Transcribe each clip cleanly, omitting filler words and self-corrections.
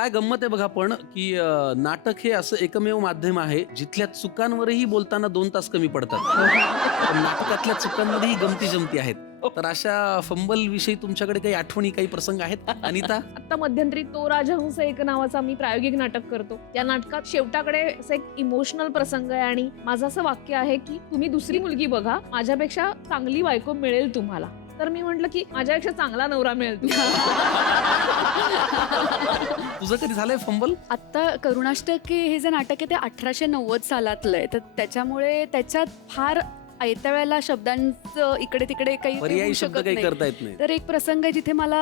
काय गंमत आहे बघा पण की नाटक हे असं एकमेव माध्यम आहे जिथल्या चुकांवरही बोलताना 2 तास कमी पडतात. पण नाटकातल्या चुकांमध्येही गमती जमती आहेत. तर अशा फंबल विषयी तुमच्याकडे काही आठवणी, काही प्रसंग आहेत अनिता? आता मध्यंतरी तो राजहंस एक नावाचा मी प्रायोगिक नाटक करतो. त्या नाटकात शेवटाकडे असं एक इमोशनल प्रसंग आहे आणि माझं असं वाक्य आहे की तुम्ही दुसरी मुलगी बघा, माझ्यापेक्षा चांगली बायको मिळेल तुम्हाला. तर मी म्हंटल की माझ्यापेक्षा चांगला नवरा मिळेल तुझं कधी झालंय फंबल? आत्ता करुणाष्टके हे जे नाटक आहे ते 1890 सालातलं आहे, तर त्याच्यामुळे त्याच्यात फार आयत्या वेळेला शब्दांचं इकडे तिकडे काही पर्यायी होऊ शब्द शकत काही नाही. करता येत नाही. तर एक प्रसंग आहे जिथे मला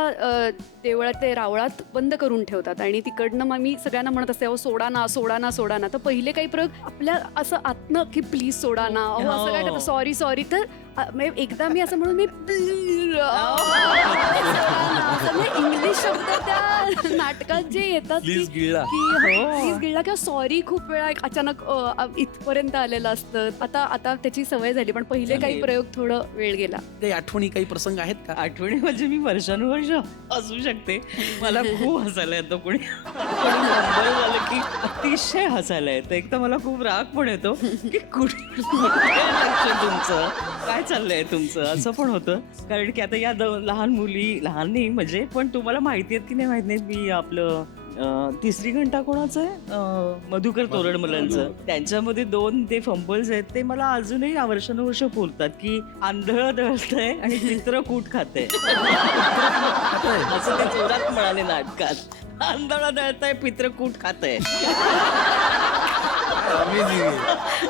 देवळात ते रावळात बंद करून ठेवतात आणि तिकडनं मग मी सगळ्यांना म्हणत असते, अहो सोडा ना सोडा ना सोडा ना. तर पहिले काही प्रयोग आपल्या असं आतनं की प्लीज सोडा ना, अहो असं काय करतं, सॉरी सॉरी. तर एकदा मी असं म्हणून मी इंग्लिश शब्द त्या नाटकात जे येतात प्लीज गिळला. की प्लीज गिळला किंवा सॉरी खूप वेळा अचानक इथपर्यंत आलेलं असतं. आता त्याची सवय झाली, पण पहिले काही प्रयोग थोडं वेळ गेला. काही आठवणी, काही प्रसंग आहेत का? आठवणी म्हणजे मी वर्षानुवर्ष असू शकते. मला खूप हसायला येतं कोणी फंबल झालं की अतिशय हसायला येतं. एक तर मला खूप राग पण येतो की कुठे लक्ष तुमचं, काय चाललंय तुमचं, असं पण होतं. कारण की आता या लहान मुली, लहान नाही म्हणजे, पण तुम्हाला माहिती आहेत की नाही माहित नाही, मी आपलं तिसरी घंटा कोणाचं आहे, मधुकर तोरडमलांचं, त्यांच्यामध्ये 2 ते फंबल्स आहेत. ते मला अजूनही वर्षानुवर्ष बोलतात की आंधळ दळतंय आणि पित्रकूट खातंय. असं ते जोरात म्हणाले नाटकात. आंधळ दळतंय, पित्रकूट खातंय.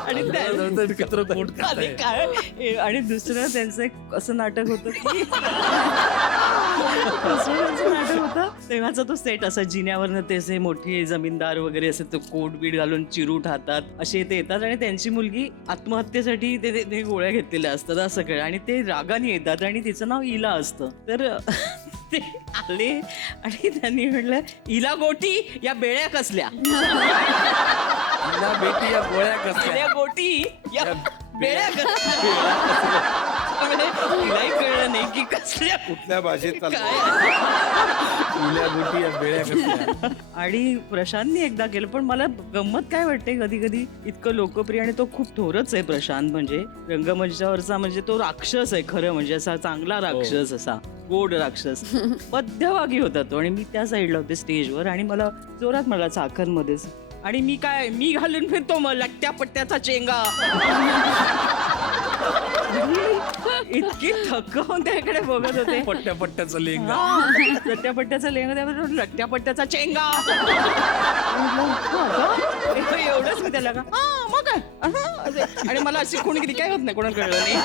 आणि काय, आणि दुसरं त्यांचं एक असं नाटक होतं की नाटक होतं तेव्हाचा तो सेट असा, जिन्यावरनं ते असे मोठे जमीनदार वगैरे असे तो कोट बीट घालून चिरूट हातात असे ते येतात आणि त्यांची मुलगी आत्महत्येसाठी ते गोळ्या घेतलेल्या असतात असं काय, आणि ते रागाने येतात आणि तिचं नाव इला असतं. तर ते आले आणि त्यांनी म्हटलं, इला गोटी या बेळ्या कसल्या, इला बेटी या गोळ्या कसल्या, इला गोटी या बेळ्या कसल्या. तिलाही कळलं नाही की कसल्या कुठल्या भाषेत चाललंय. इला बेटी या बेळ्या कसल्या. आणि प्रशांतनी एकदा केलं, पण मला गंमत काय वाटते, कधी कधी इतकं लोकप्रिय आणि तो खूप थोरच आहे प्रशांत, म्हणजे रंगमंचावरचा, म्हणजे तो राक्षस आहे खरं म्हणजे, असा चांगला राक्षस, असा गोड राक्षस, मध्यभागी होता तो. आणि मी त्या साईडला होते स्टेजवर आणि मला जोरात मला चाकणमध्येच, आणि मी घालून फिरतो मग लट्ट्या पट्ट्याचा चेंगा. इतकी थकवून त्याकडे बघत होते. पट्ट्या पट्ट्याचं लेंगा, लट्ट्या पट्ट्याचा लेंगा, त्यावर लट्ट्या पट्ट्याचा चेंगा. एवढंच मी त्याला का मग काय, आणि मला अशी कोणी किती काय होत नाही, कोणा कळलं नाही.